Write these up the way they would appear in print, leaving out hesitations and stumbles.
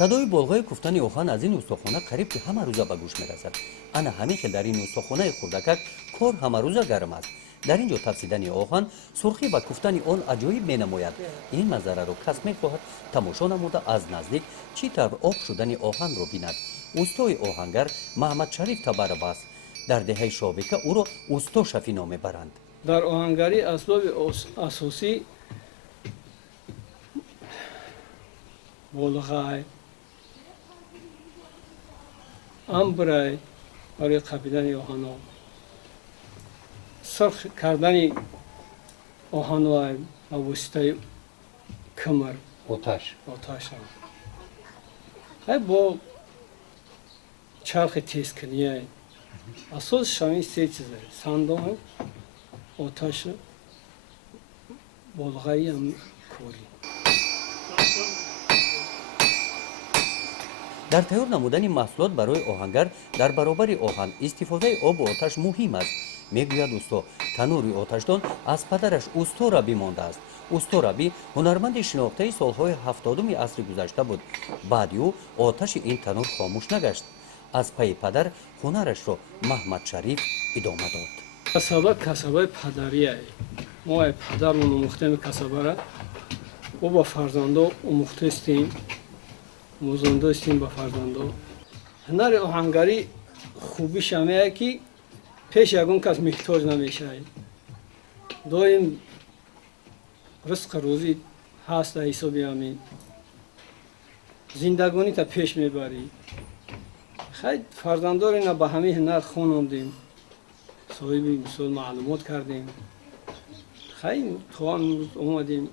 صدای بلغای کوفتن اوخان از این استخوانه قریب که همه روزا به گوش میرسد. انا همین که در این استخوانه خردکک کار همه روزا گرم است. در اینجا تفسیدن اوخان سرخی و کوفتن آن عجایب می نماید. این منظره را کس می خواهد تماشا نموده از نزدیک چی طور آب شدن اوخان را بیند. استای охангар محمد شریف تبارباس در دهه شابکه او را استا شفی نام برند. در охангари اسباب اساسی بلغای امبرای برای قبیدن اوهانو سرخ کردن اوهانو با واسطه کمر آتش با چرخ تیز کنیه اساس شامل سه چیزه سندوم آتش بلغایی هم کوری. در تیار نمودن محصولات برای охангар در برابر اوهان استفاده آب و آتش مهم است. میگوید استا تنور آتشدان از پدرش استا ربی مانده است. استا ربی هنرمند شناخته سالهای 70 عصر گذشته بود. بعد او آتش این تنور خاموش نگشت. از پای پدر هنرش را محمد شریف ادامه داد. کسبه پدریه. ما پدرمون آموخته کسبه را و با فرزندا آموخته استیم. موزونده استیم با فرزندا. هنر охангари خوبیش همه که پیش یکون کس محتاج نمیشه. دایم رزق روزی هست در حسابی همین. زندگانی تا پیش میبری. خیلی فرزندار اینا با همه هنر خواندیم. صاحب مثال معلومات کردیم. خیلی توان اومدیم.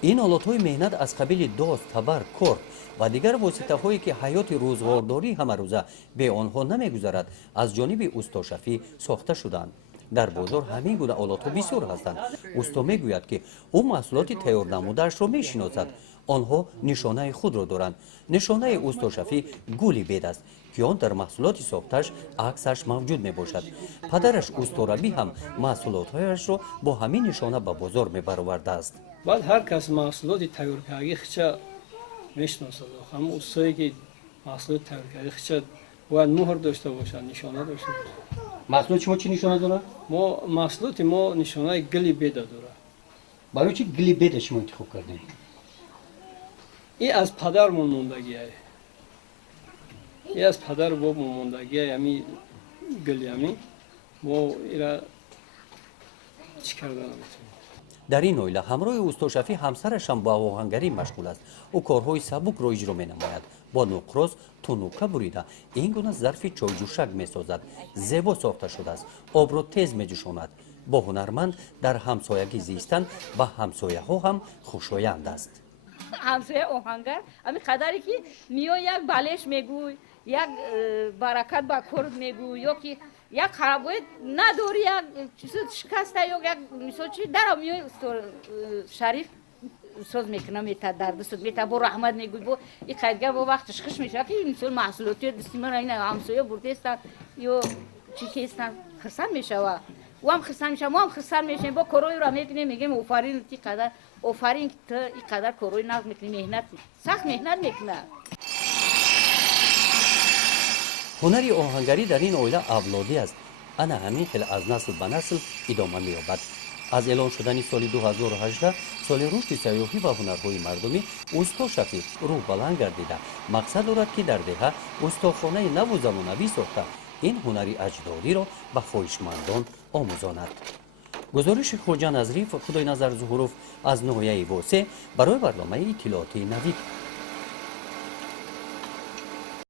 این آلات‌های مهنت از قبیل داست، تبر، کرد و دیگر واسطه‌هایی که حیات روزگارداری همه روزه به آنها نمی‌گذرد از جانب استا شفی ساخته شدند. در بازار همین گونه آلات‌ها بسیار هستند. استا میگوید که او محصولات تیار نموده‌اش را می‌شناسد. آنها نشانه خود را دارند. نشانه استا شفی گولی بید است که آن در محصولات ساختش عکسش موجود میباشد. پدرش استا ربی هم محصولات‌هایش را با همین نشانه به بازار میبرآورده است. بعد هر کس محصولات تیار کردگی خچه میشناسد. همون استایی که محصولات تیار کردگی خچه باید مهر داشته باشد، نشانه داشته باشد. محصولات شما چی نشانه داره؟ محصولات ما نشانه گلی بید داره. برای چی گلی بید شما انتخاب کردین؟ این از پدرمون موندگیه. این از پدر و بابمون موندگیه. همین گلی همین ما اینا چی کردن نمیتونیم. در این اویله همراه استا شفی همسرش هم با охангари مشغول است. او کارهای سبک را اجرا می‌نماید. با نقراز تنوکه بریده این گونه ظرف چایجوشک می‌سازد. زیبا ساخته شده است. آب را تیز می‌جوشاند. با هنرمند در همسایگی زیستن و همسایه‌ها هم خوشایند است. همسایه охангари همین قدری که میای یک بالش میگوی، یک برکت با کرد میگوی یا که یک خرابوی نداری، یک چیز شکسته یا یک مثال چی در میای شریف ساز میکنه میتا در دست میتا با رحمت میگوی با این قیدگر با وقتش خوش میشه که مثال محصولاتی دستی من اینا همسایه برده استن یا چی که استن خرسان میشه و هم خرسان میشه ما هم خرسان میشیم با کروی را میکنیم میگیم آفرین تی قدر آفرین تو این قدر کروی ناز میکنی مهنت سخت مهنت میکنه. هنری охангари در این اویله اولادی است. انا همین خیلی از نسل به نسل ادامه می‌یابد. از اعلان شدن سال 2018 سال رشد سیاحی و هنرهای مردمی استا شفی روح بلند گردیده مقصد دارد که در دهه استاخانه نو و زمانوی ساخته این هنری اجدادی را به خواهشمندان آموزاند. گزارش خوجا نظری خدای نظر ظهوروف از ناحیه واسه برای برنامه اطلاعاتی نوید.